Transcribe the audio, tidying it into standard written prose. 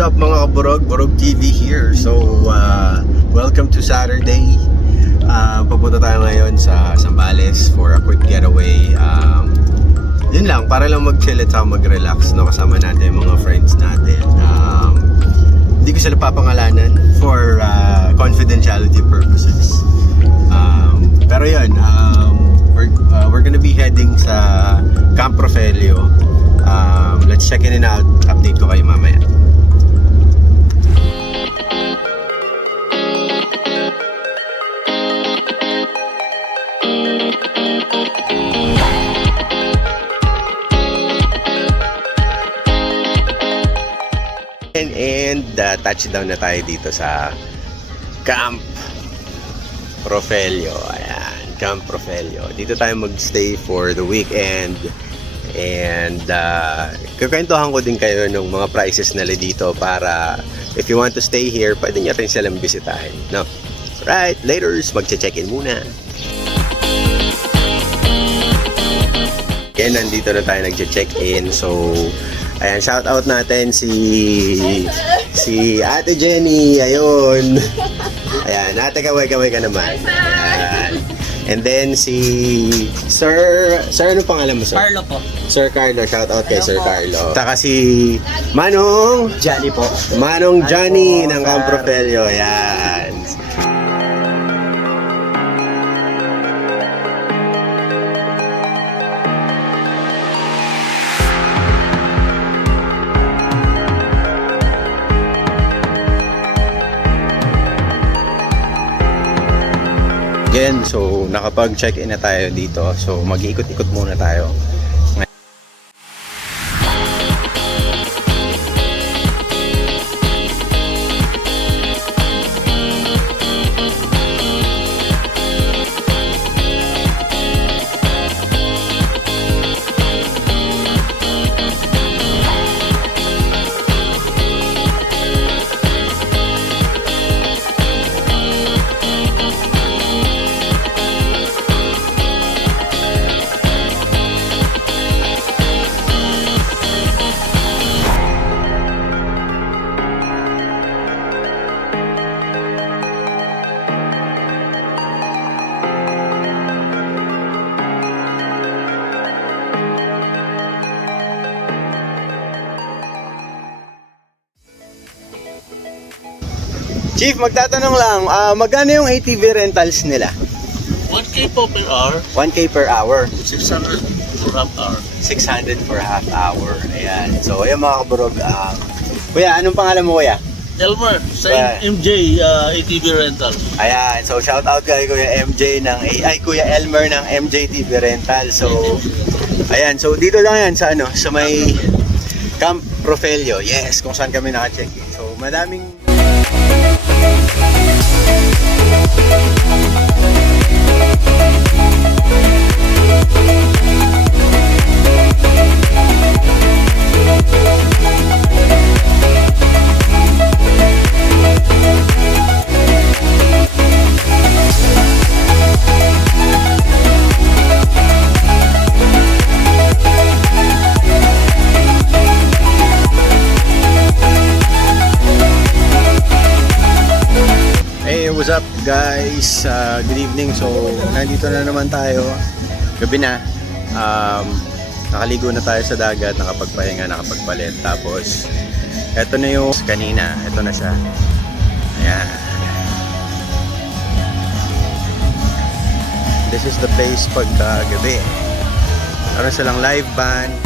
up mga kaburog? Burog TV here. So, welcome to Saturday. Papunta tayo ngayon sa Zambales for a quick getaway. Yun lang, para lang mag-chill at mag-relax, no? Kasama natin yung mga friends natin. Hindi ko sila papangalanan for confidentiality purposes. Pero yun, we're gonna be heading sa Camp Rofelio. Let's check in and out. Update ko kayo mamaya. And touchdown na tayo dito sa Camp Rofelio. Ayan, Camp Rofelio. Dito tayo magstay for the weekend. And kukwentuhan ko din kayo ng mga prices nila dito para if you want to stay here, pwede nyo rin silang bisitahin, no? Right, laters, magche-check-in muna. Again, nandito na tayo nagche-check-in. So, ayan, shout out natin si Ate Jenny. Ayun. Ayan, ate, kaway-kaway ka naman. Ayan. And then si Sir, ano pangalan mo, Sir? Carlo po. Sir Carlo, shout out kay Hello Sir po. Carlo. Saka si Manong Johnny po. Manong Johnny po, ng sir. Camp Rofelio. Ayan. Again, so nakapag-check-in na tayo dito. So mag-iikot-ikot muna tayo. Chief, magtatanong lang, magkano yung ATV rentals nila? 1K po per hour. 1K per hour. 600 per half hour. 600 for half hour. Ayan. So, ayan mga kaburog. Kuya, anong pangalan mo, kuya? Elmer, sa MJ ATV rental. Ayan. So, shout out kay Kuya MJ Kuya Elmer ng MJ TV Rental. So, ayan. So, dito lang yan sa sa may Camp Rofelio. Yes, kung saan kami naka-check-in. So, madaming what's up guys? Good evening. So, nandito na naman tayo. Gabi na. Nakaligo na tayo sa dagat, nakapagpahinga, nakapagpalit. Tapos, eto na yung kanina. Eto na siya. Ayan. This is the place pagka gabi. Meron silang live band.